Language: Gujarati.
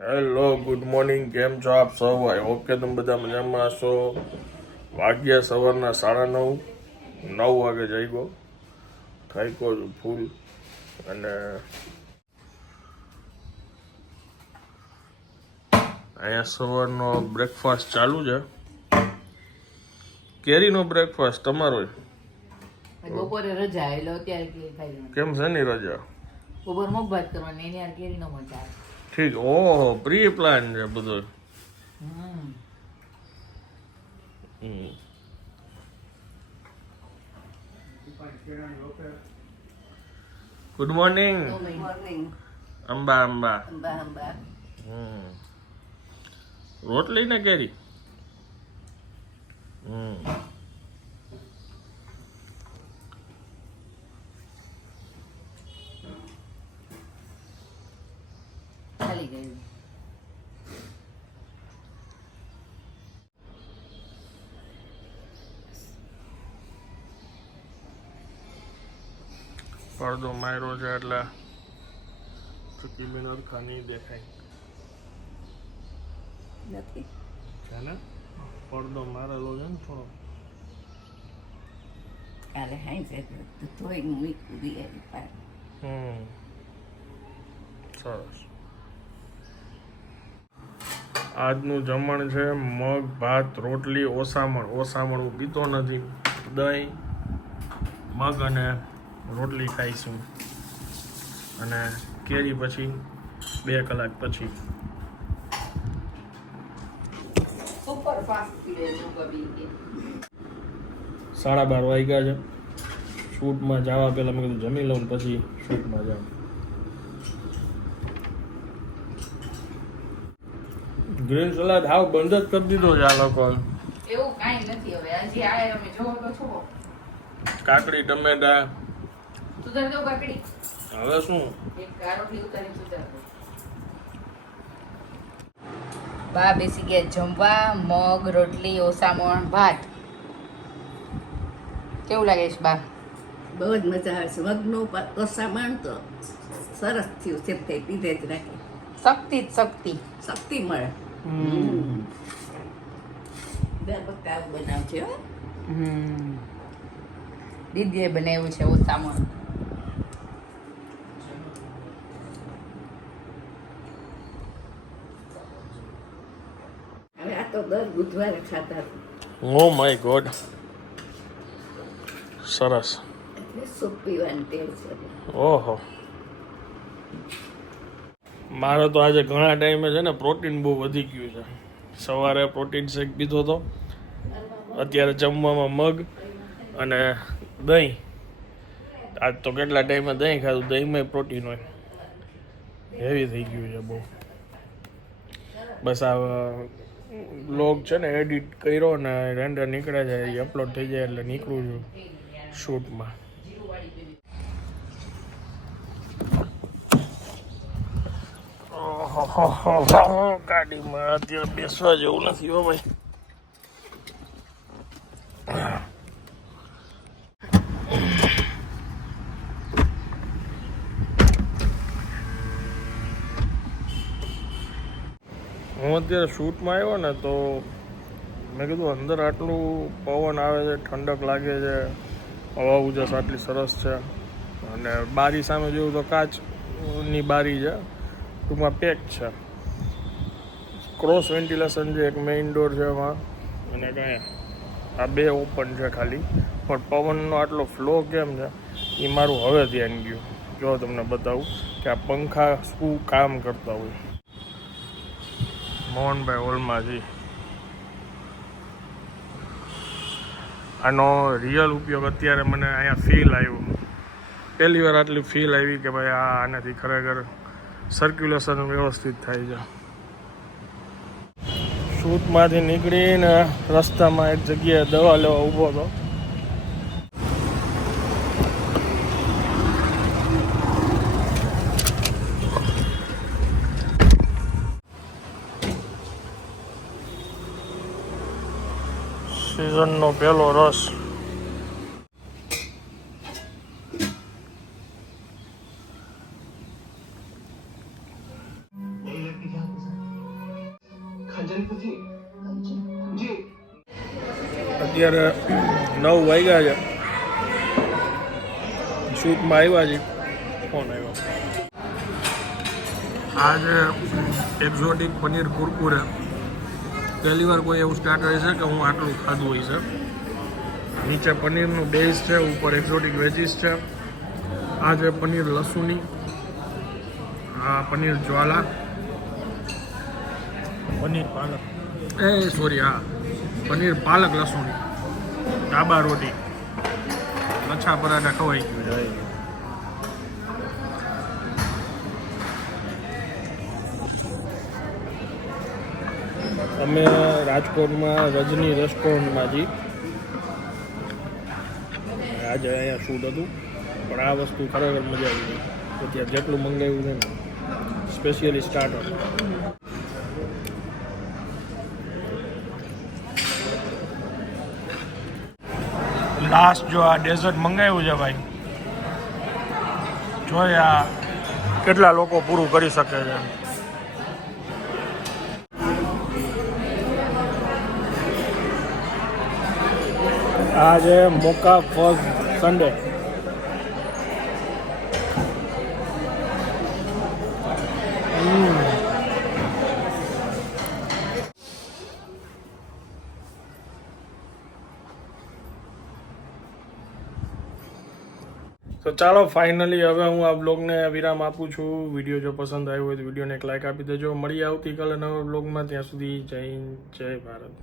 Hello, good morning. કેમ છો આપ સૌ? આઈ હોપ કે તમે બધા મજામાં હશો. વાગ્યા સવારના 9:30. 9 વાગે જાગ્યો, થાક્યો છું ફૂલ. અને અહીંયા સવારનો બ્રેકફાસ્ટ ચાલુ છે. કેરીનો બ્રેકફાસ્ટ તમારો? બપોરે રજા એટલે અત્યારે કેરી ખાઈ લેવાની. કેમ છે ની રજા? બપોર મગભાત કરવાની એની યાર કેરી નો મજા આવે. ઠીક. ઓહો, પ્રી પ્લાન છે બધો. Good morning. અંબા અંબા. રોટલી ને કેરી. ખાલી ગયું. પડદો માર્યો છે એટલે ચૂકી મિનર ખાની દેખાય નથી છે ને. પડદો મારેલો છે ને થોડો. કાલે હાઈ છે થોડીક મૂકી દીધી પાર. સરસ. આજનું જમણ છે મગ, ભાત, રોટલી, ઓસામણ. ઓસામણ હું પીતો નથી. દહીં, મગ અને રોટલી ખાઈશું. અને કેરી પછી 2 કલાક પછી. સુપર ફાસ્ટ પીડે છે કબી કે 12:30 વાગ્યા છે. શૂટમાં જવા પહેલાં મેં કીધું જમી લઉં પછી શૂટમાં જાઉં. ગ્રીન સલાડ હાવ બંધ જ કરી દીધો છે આ લોકો. એવું કાઈ નથી હવે. હજી આ અમે જોવો તો છો. કાકડી, ટમેટા. સુધાર દો કાકડી. હવે શું? એક કારોઠી ઉતારી સુધાર દો. બા બેસી ગયા જમવા. મગ, રોટલી, ઓસામણ, ભાત. કેવું લાગે છે બા? બહુ જ મજા આવે છે. મગનું ઓસામણ તો સરસ થયું છે. તે પીધે જ રાખે શક્તિ જ શક્તિ. શક્તિ મળે. દર વખતે આવું બનાવજો હો. દીદીએ બનાવ્યું છે ઓસામણ. હવે આ તો દર બુધવારે ખાતા ઓ માય ગોડ. સરસ. એટલે સૂપ પીવાની ટેવ છે. ઓહો. મારે તો આજે ઘણા ટાઈમે છે ને પ્રોટીન બહુ વધી ગયું છે. સવારે પ્રોટીન શેક પીધો હતો. અત્યારે જમવામાં મગ અને દહીં. આજ તો કેટલા ટાઈમે દહીં ખાધું. દહીંમાં પ્રોટીન હોય. હેવી થઈ ગયું છે બહુ. બસ આ બ્લોગ છે ને એડિટ કર્યો ને રેન્ડર નીકળે છે. એ અપલોડ થઈ જાય એટલે નીકળું છું શૂટમાં. ગાડીમાં અત્યારે બેસવા જેવું નથી હો ભાઈ. હું અત્યારે શૂટમાં આવ્યો ને તો મેં કીધું અંદર આટલું પવન આવે છે, ઠંડક લાગે છે, હવા ઉજાસ આટલી સરસ છે. અને બારી સામે જોયું તો કાચની બારી છે, ટૂંકમાં પેક છે. ક્રોસ વેન્ટિલેશન છે. એક મેઇન ડોર છે એમાં અને કાંઈ આ 2 ઓપન છે ખાલી. પણ પવનનો આટલો ફ્લો કેમ છે એ મારું હવે ધ્યાન ગયું. જો તમને બતાવું કે આ પંખા શું કામ કરતા હોય. મોહનભાઈ હોલમાંથી આનો રિયલ ઉપયોગ અત્યારે મને અહીંયા ફીલ આવ્યું. પહેલી વાર આટલી ફીલ આવી કે ભાઈ આનાથી ખરેખર સર્ક્યુલેશન વ્યવસ્થિત થાય છે. શૂટમાંથી નીકળીને રસ્તામાં એક જગ્યાએ દવા લેવા ઊભો હતો. સિઝનનો પહેલો રસ. અત્યારે 9 વાગ્યા છે, શૂટમાં આવ્યા છે, ફોન આવ્યો. આ છે એક્ઝોટિક પનીર કુરકુરે. પહેલી વાર કોઈ એવું સ્ટાર્ટર છે કે હું આટલું ખાધું હોય છે. નીચે પનીરનું બેઝ છે, ઉપર એક્ઝોટિક વેજીસ છે. આ છે પનીર લસુની, આ પનીર જ્વાલા, પનીર પાલક, હા પનીર પાલક લસુની, ડાબા રોટી, લચ્છા પરાઠા ખવાઈ ગયું છે. અમે રાજકોટમાં રજની રેસ્ટોરન્ટમાં જી આજે અહીંયા શૂટ હતું, પણ આ વસ્તુ ખરેખર મજા આવી ગઈ. અત્યારે જેટલું મંગાવ્યું છે ને, સ્પેશિયલી સ્ટાર્ટર. લાસ્ટ જો આ ડેઝર્ટ મંગાવ્યું છે ભાઈ, જોઈએ આ કેટલા લોકો પૂરું કરી શકે છે. આ છે મોકા ફર્સ્ટ સન્ડે. તો ચાલો ફાઇનલી હવે હું આ બ્લોગને વિરામ આપું છું. વિડીયો જો પસંદ આવ્યો હોય તો વિડીયોને એક લાઇક આપી દેજો. મળીએ આવતીકાલે નવા બ્લોગમાં. ત્યાં સુધી જય હિન્દ, જય ભારત.